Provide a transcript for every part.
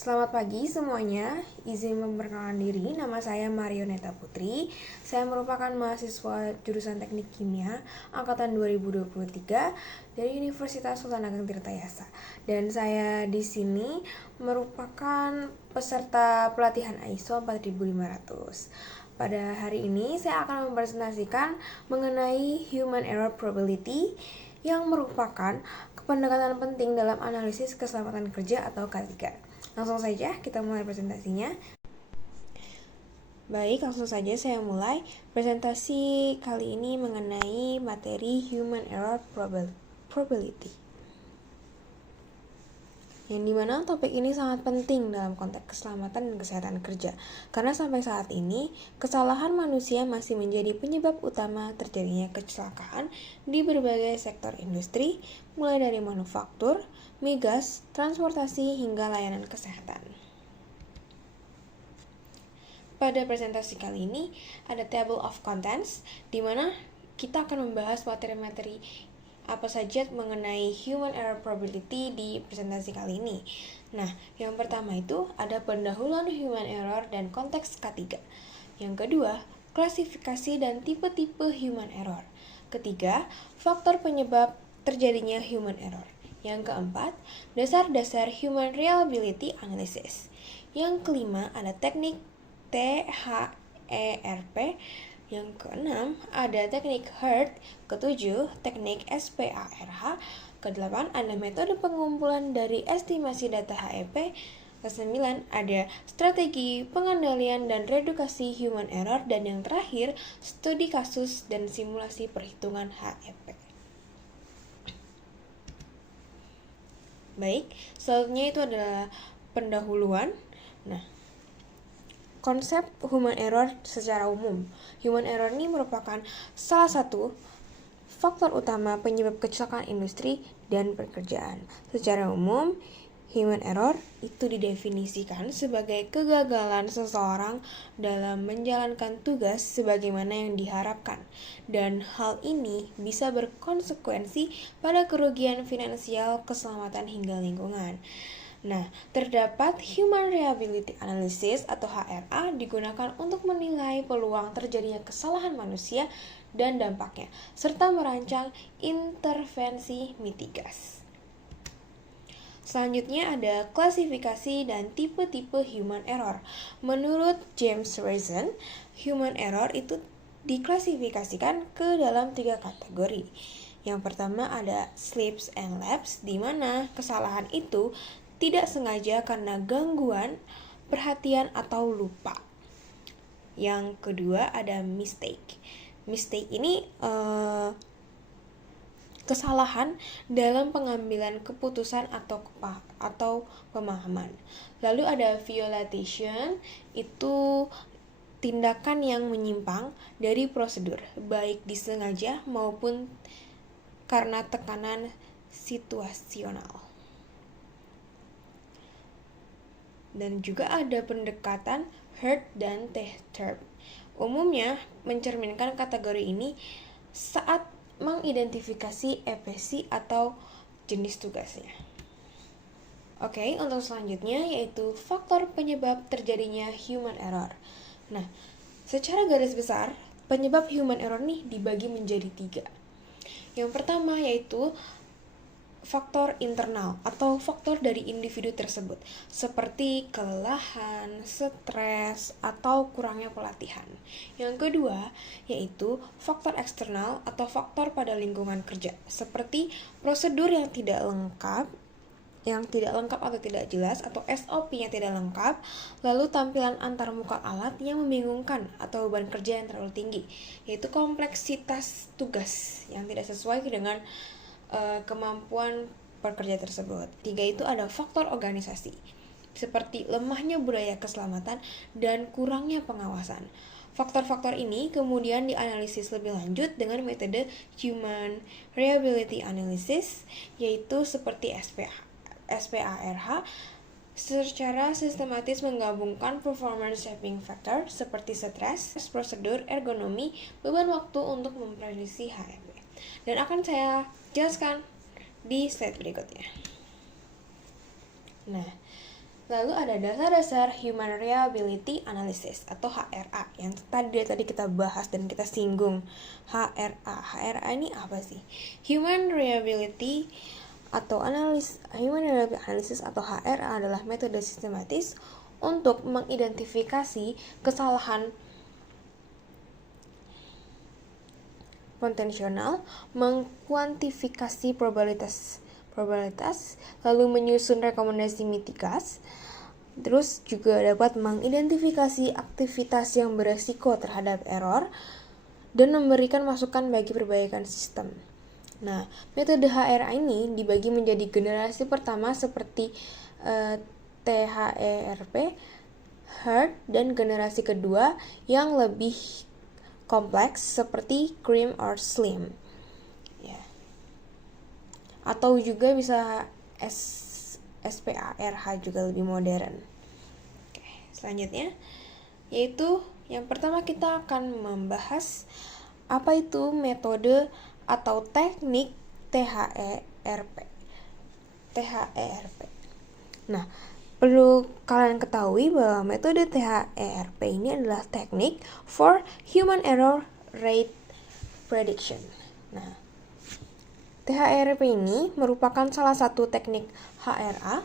Selamat pagi semuanya, izin memperkenalkan diri, nama saya Marioneta Putri. Saya merupakan mahasiswa jurusan Teknik Kimia angkatan 2023 dari Universitas Sultan Ageng Tirtayasa. Dan saya di sini merupakan peserta pelatihan ISO 4500. Pada hari ini saya akan mempresentasikan mengenai Human Error Probability yang merupakan pendekatan penting dalam analisis keselamatan kerja atau K3. Langsung saja kita mulai presentasinya. Baik, langsung saja saya mulai. Presentasi kali ini mengenai materi Human Error Probability. Yang dimana topik ini sangat penting dalam konteks keselamatan dan kesehatan kerja. Karena sampai saat ini, kesalahan manusia masih menjadi penyebab utama terjadinya kecelakaan di berbagai sektor industri, mulai dari manufaktur, migas, transportasi, hingga layanan kesehatan. Pada presentasi kali ini, ada table of contents, di mana kita akan membahas materi-materi apa saja mengenai human error probability di presentasi kali ini. Nah, yang pertama itu ada pendahuluan human error dan konteks K3. Yang kedua, klasifikasi dan tipe-tipe human error. Ketiga, faktor penyebab terjadinya human error. Yang keempat, dasar-dasar human reliability analysis. Yang kelima, ada teknik THERP. Yang keenam, ada teknik HERT. Ketujuh, teknik SPARH. Kedelapan, ada metode pengumpulan dari estimasi data HEP. Kesembilan, ada strategi pengendalian dan redukasi human error. Dan yang terakhir, studi kasus dan simulasi perhitungan HEP. Baik, selanjutnya itu adalah pendahuluan. Nah, konsep human error secara umum. Human error ini merupakan salah satu faktor utama penyebab kecelakaan industri dan pekerjaan. Secara umum, human error itu didefinisikan sebagai kegagalan seseorang dalam menjalankan tugas sebagaimana yang diharapkan. Dan hal ini bisa berkonsekuensi pada kerugian finansial, keselamatan, hingga lingkungan. Nah, terdapat Human Reliability Analysis atau HRA digunakan untuk menilai peluang terjadinya kesalahan manusia dan dampaknya, serta merancang intervensi mitigasi. Selanjutnya ada klasifikasi dan tipe-tipe human error. Menurut James Reason, human error itu diklasifikasikan ke dalam 3 kategori. Yang pertama ada slips and laps, di mana kesalahan itu tidak sengaja karena gangguan, perhatian, atau lupa. Yang kedua ada mistake. Mistake ini kesalahan dalam pengambilan keputusan atau pemahaman. Lalu ada violation, itu tindakan yang menyimpang dari prosedur, baik disengaja maupun karena tekanan situasional. Dan juga ada pendekatan HERT dan THERP. Umumnya mencerminkan kategori ini saat mengidentifikasi EPC atau jenis tugasnya. Oke, untuk selanjutnya yaitu faktor penyebab terjadinya human error. Nah, secara garis besar, penyebab human error nih dibagi menjadi 3. Yang pertama yaitu faktor internal atau faktor dari individu tersebut, seperti kelelahan, stres, atau kurangnya pelatihan. Yang kedua, yaitu faktor eksternal atau faktor pada lingkungan kerja, seperti prosedur yang tidak lengkap atau tidak jelas, atau SOP-nya tidak lengkap, lalu tampilan antarmuka alat yang membingungkan atau beban kerja yang terlalu tinggi, yaitu kompleksitas tugas yang tidak sesuai dengan kemampuan pekerja tersebut. 3 itu ada faktor organisasi, seperti lemahnya budaya keselamatan dan kurangnya pengawasan. Faktor-faktor ini kemudian dianalisis lebih lanjut dengan metode Human Reliability Analysis, yaitu seperti SPARH, secara sistematis menggabungkan performance shaping factor seperti stres, prosedur, ergonomi, beban waktu untuk memprediksi HRP. Dan akan saya jelaskan di slide berikutnya. Nah, Lalu ada dasar-dasar Human Reliability Analysis atau HRA yang tadi kita bahas dan kita singgung. HRA ini apa sih? Human Reliability Analysis atau HRA adalah metode sistematis untuk mengidentifikasi kesalahan potensial, mengkuantifikasi probabilitas, lalu menyusun rekomendasi mitigasi, terus juga dapat mengidentifikasi aktivitas yang beresiko terhadap error, dan memberikan masukan bagi perbaikan sistem. Nah, metode HRA ini dibagi menjadi generasi pertama seperti THERP, HERT, dan generasi kedua yang lebih kompleks seperti CRIM or SLIM. Atau juga bisa SPARH juga lebih modern. Oke, selanjutnya yaitu yang pertama kita akan membahas apa itu metode atau teknik THERP. Nah, perlu kalian ketahui bahwa metode THERP ini adalah teknik for human error rate prediction. Nah, THERP ini merupakan salah satu teknik HRA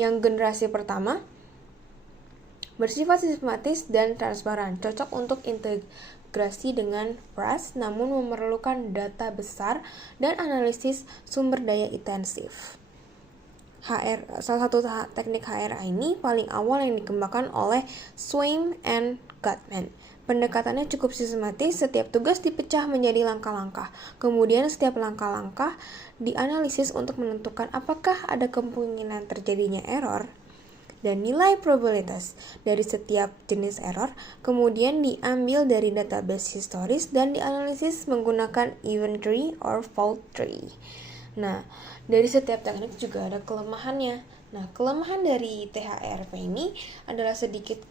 yang generasi pertama, bersifat sistematis dan transparan, cocok untuk integrasi dengan PRAS, namun memerlukan data besar dan analisis sumber daya intensif. Salah satu teknik HRA ini paling awal yang dikembangkan oleh Swain and Gottman. Pendekatannya cukup sistematis, setiap tugas dipecah menjadi langkah-langkah. Kemudian setiap langkah-langkah dianalisis untuk menentukan apakah ada kemungkinan terjadinya error dan nilai probabilitas dari setiap jenis error, kemudian diambil dari database historis dan dianalisis menggunakan event tree or fault tree. Nah, dari setiap teknik juga ada kelemahannya. Nah, kelemahan dari THERP ini adalah sedikit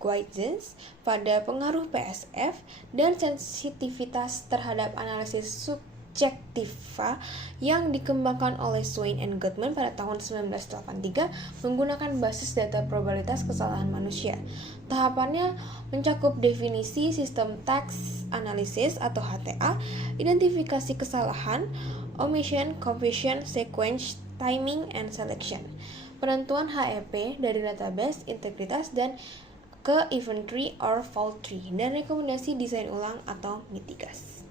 guidance pada pengaruh PSF dan sensitivitas terhadap analisis subjektiva yang dikembangkan oleh Swain and Gottman pada tahun 1983 menggunakan basis data probabilitas kesalahan manusia. Tahapannya mencakup definisi sistem text analysis atau HTA, identifikasi kesalahan, omission, completion, sequence, timing, and selection, penentuan HEP dari database, integritas, dan ke event tree or fault tree, dan rekomendasi desain ulang atau mitigasi.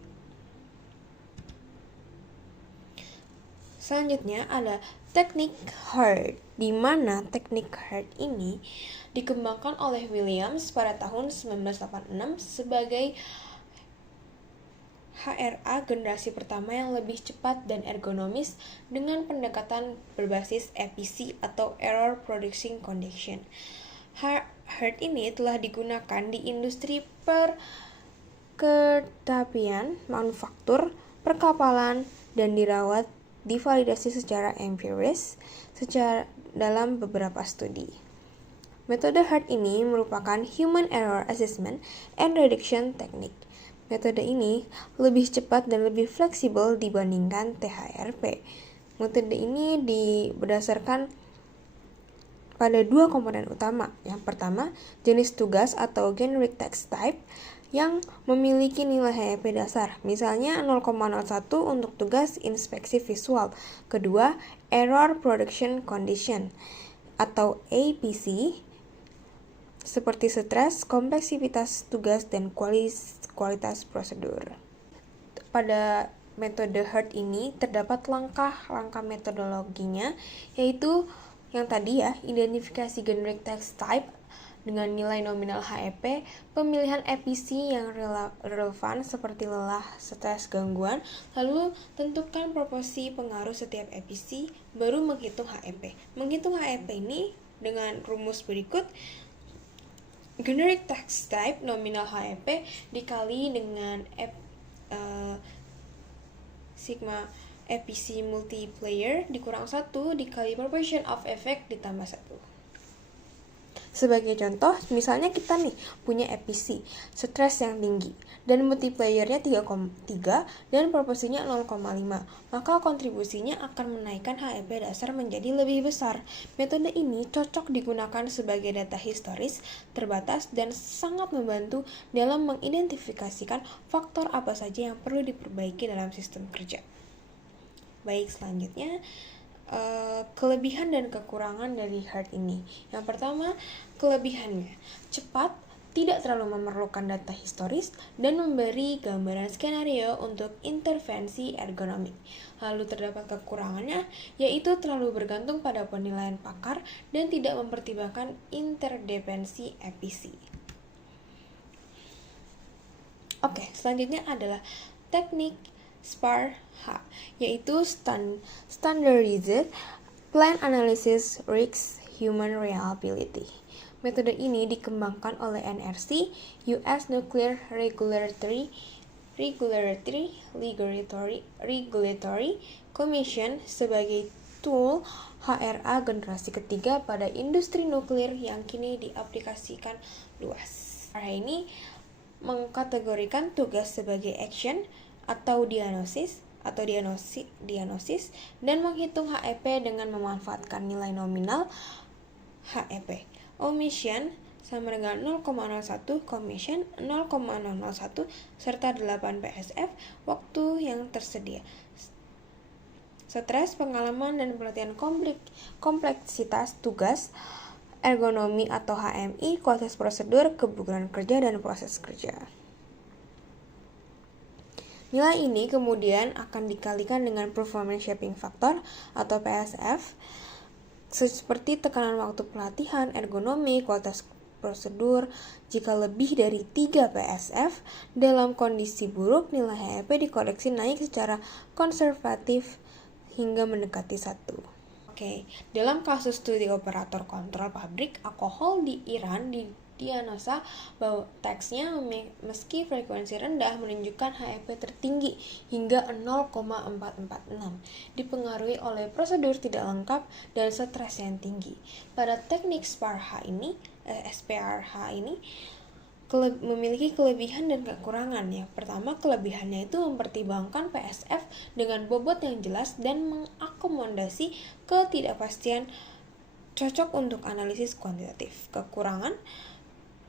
Selanjutnya ada teknik HERT, di mana teknik HERT ini dikembangkan oleh Williams pada tahun 1986 sebagai HRA generasi pertama yang lebih cepat dan ergonomis dengan pendekatan berbasis EPC atau Error Prediction Condition. HERT ini telah digunakan di industri perkeretaapian, manufaktur, perkapalan, dan divalidasi secara empiris dalam beberapa studi. Metode HERT ini merupakan Human Error Assessment and Reduction Technique. Metode ini lebih cepat dan lebih fleksibel dibandingkan THERP. Metode ini berdasarkan pada dua komponen utama. Yang pertama, jenis tugas atau generic text type yang memiliki nilai HEP dasar, misalnya 0,01 untuk tugas inspeksi visual. Kedua, error production condition atau APC, seperti stres, kompleksitas tugas, dan kualitas prosedur. Pada metode HERT ini terdapat langkah-langkah metodologinya, yaitu yang tadi identifikasi generic text type dengan nilai nominal HEP, pemilihan EPC yang relevan seperti lelah, stres, gangguan, lalu tentukan proporsi pengaruh setiap EPC, baru menghitung HEP. Menghitung HEP ini dengan rumus berikut: generic text type nominal HEP dikali dengan sigma EPC multiplier dikurang 1 dikali proportion of effect ditambah 1. Sebagai contoh, misalnya kita nih punya EPC, stres yang tinggi, dan multipliernya 3,3 dan proporsinya 0,5, maka kontribusinya akan menaikkan HEP dasar menjadi lebih besar. Metode ini cocok digunakan sebagai data historis terbatas dan sangat membantu dalam mengidentifikasikan faktor apa saja yang perlu diperbaiki dalam sistem kerja. Baik, selanjutnya kelebihan dan kekurangan dari HERT ini. Yang pertama, kelebihannya cepat, tidak terlalu memerlukan data historis, dan memberi gambaran skenario untuk intervensi ergonomik. Lalu terdapat kekurangannya, yaitu terlalu bergantung pada penilaian pakar dan tidak mempertimbangkan interdependensi EPC. Oke, selanjutnya adalah teknik SPAR-H, yaitu Standardized Plan Analysis Risk Human Reliability. Metode ini dikembangkan oleh NRC, US Nuclear Regulatory Commission sebagai tool HRA generasi ketiga pada industri nuklir yang kini diaplikasikan luas. Ini mengkategorikan tugas sebagai action atau diagnosis dan menghitung HEP dengan memanfaatkan nilai nominal HEP. Omission sama dengan 0,01, commission 0,001, serta 8 PSF waktu yang tersedia. Stres, pengalaman, dan pelatihan kompleksitas tugas, ergonomi atau HMI, kualitas prosedur, kebugaran kerja, dan proses kerja. Nilai ini kemudian akan dikalikan dengan performance shaping factor atau PSF, seperti tekanan waktu pelatihan, ergonomi, kualitas prosedur. Jika lebih dari 3 PSF, dalam kondisi buruk, nilai HEP dikoreksi naik secara konservatif hingga mendekati 1. Dalam kasus studi operator kontrol pabrik alkohol di Iran, diagnosa bahwa teksnya meski frekuensi rendah menunjukkan HEP tertinggi hingga 0,446, dipengaruhi oleh prosedur tidak lengkap dan stres yang tinggi. Pada teknik SPAR-H ini memiliki kelebihan dan kekurangan. Yang pertama, kelebihannya itu mempertimbangkan PSF dengan bobot yang jelas dan mengakomodasi ketidakpastian, cocok untuk analisis kuantitatif.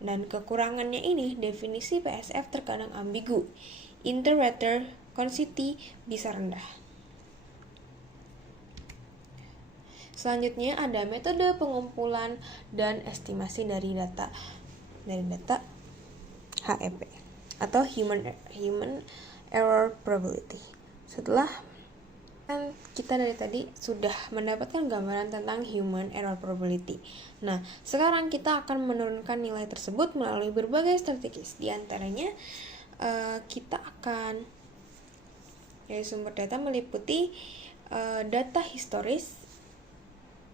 Kekurangannya ini, definisi PSF terkadang ambigu. Interpreter quantity bisa rendah. Selanjutnya ada metode pengumpulan dan estimasi dari data HEP atau human error probability. Setelah kita dari tadi sudah mendapatkan gambaran tentang human error probability. Nah, sekarang kita akan menurunkan nilai tersebut melalui berbagai strategi. Di antaranya kita akan dari sumber data meliputi data historis,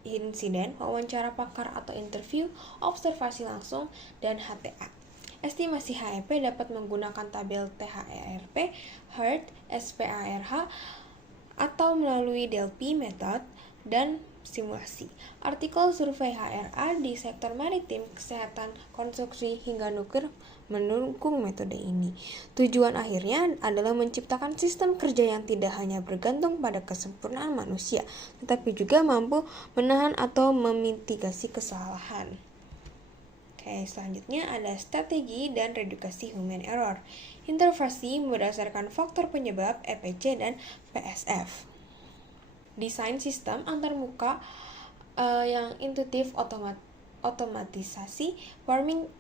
insiden, wawancara pakar atau interview, observasi langsung, dan HTA. Estimasi HEP dapat menggunakan tabel THERP, HERT, SPARH, atau melalui Delphi method dan simulasi. Artikel survei HRA di sektor maritim, kesehatan, konstruksi, hingga nuklir mendukung metode ini. Tujuan akhirnya adalah menciptakan sistem kerja yang tidak hanya bergantung pada kesempurnaan manusia, tetapi juga mampu menahan atau memitigasi kesalahan. Selanjutnya ada strategi dan reduksi human error. Intervensi berdasarkan faktor penyebab EPC dan PSF. Desain sistem antarmuka yang intuitif, otomatisasi, warming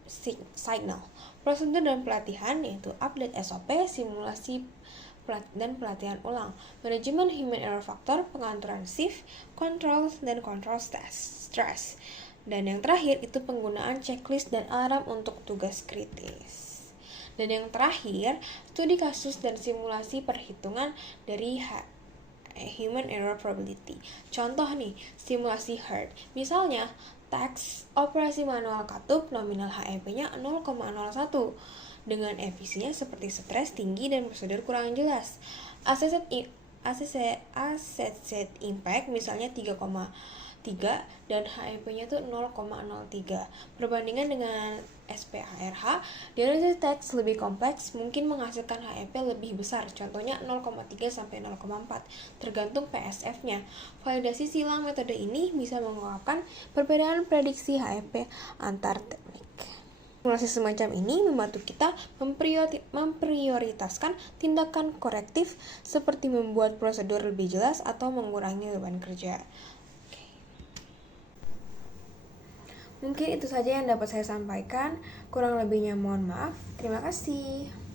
signal. Prosedur dan pelatihan yaitu update SOP, simulasi dan pelatihan ulang. Manajemen human error factor, pengaturan shift, control, dan control stress. Dan yang terakhir itu penggunaan checklist dan alarm untuk tugas kritis. Dan yang terakhir, studi kasus dan simulasi perhitungan dari human error probability. Contoh nih, simulasi HERT. Misalnya, teks operasi manual katup nominal HEP-nya 0,01 dengan efisiennya seperti stres tinggi dan prosedur kurang jelas. Asset impact misalnya 3,3 3 dan HEP-nya tuh 0,03. Perbandingan dengan SPARH, dialisis teks lebih kompleks mungkin menghasilkan HEP lebih besar, contohnya 0,3 sampai 0,4, tergantung PSF-nya. Validasi silang metode ini bisa mengungkapkan perbedaan prediksi HEP antar teknik. Simulasi semacam ini membantu kita memprioritaskan tindakan korektif seperti membuat prosedur lebih jelas atau mengurangi beban kerja. Mungkin itu saja yang dapat saya sampaikan. Kurang lebihnya mohon maaf. Terima kasih.